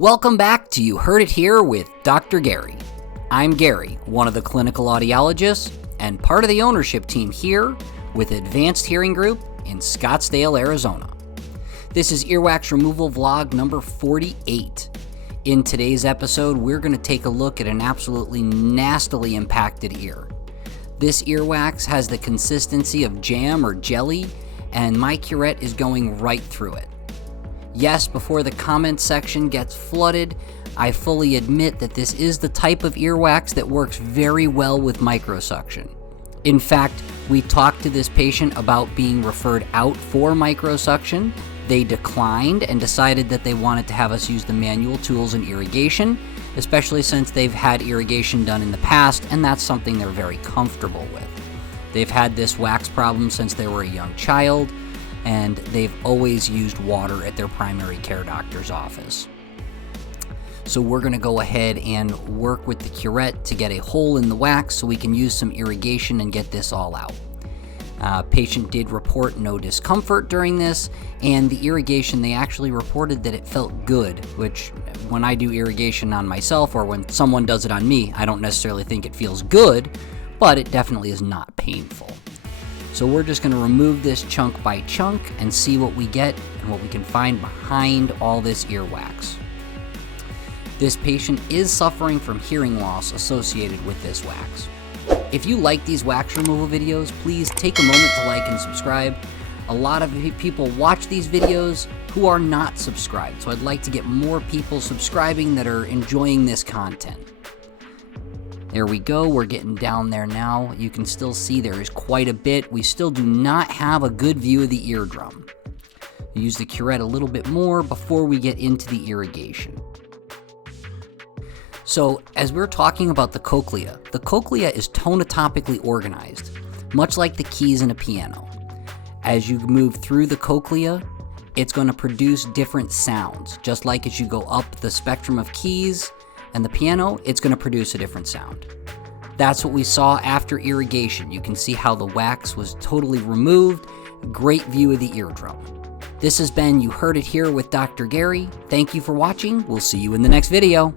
Welcome back to You Heard It Here with Dr. Gary. I'm Gary, one of the clinical audiologists and part of the ownership team here with Advanced Hearing Group in Scottsdale, Arizona. This is Earwax Removal Vlog number 48. In today's episode, we're going to take a look at an absolutely nastily impacted ear. This earwax has the consistency of jam or jelly, and my curette is going right through it. Yes, before the comment section gets flooded, I fully admit that this is the type of earwax that works very well with microsuction. In fact, we talked to this patient about being referred out for microsuction. They declined and decided that they wanted to have us use the manual tools in irrigation, especially since they've had irrigation done in the past, and that's something they're very comfortable with. They've had this wax problem since they were a young child, and they've always used water at their primary care doctor's office. So we're going to go ahead and work with the curette to get a hole in the wax so we can use some irrigation and get this all out. Patient did report no discomfort during this, and the irrigation, they actually reported that it felt good, which when I do irrigation on myself or when someone does it on me, I don't necessarily think it feels good, but it definitely is not painful. So we're just going to remove this chunk by chunk and see what we get and what we can find behind all this earwax. This patient is suffering from hearing loss associated with this wax. If you like these wax removal videos, please take a moment to like and subscribe. A lot of people watch these videos who are not subscribed, so I'd like to get more people subscribing that are enjoying this content. There we go, we're getting down there now. You can still see there is quite a bit. We still do not have a good view of the eardrum. Use the curette a little bit more before we get into the irrigation. So, as we're talking about the cochlea is tonotopically organized, much like the keys in a piano. As you move through the cochlea, it's going to produce different sounds. Just like as you go up the spectrum of keys and the piano, it's going to produce a different sound. That's what we saw after irrigation. You can see how the wax was totally removed. Great view of the eardrum. This has been You Heard It Here with Dr. Gary. Thank you for watching. We'll see you in the next video.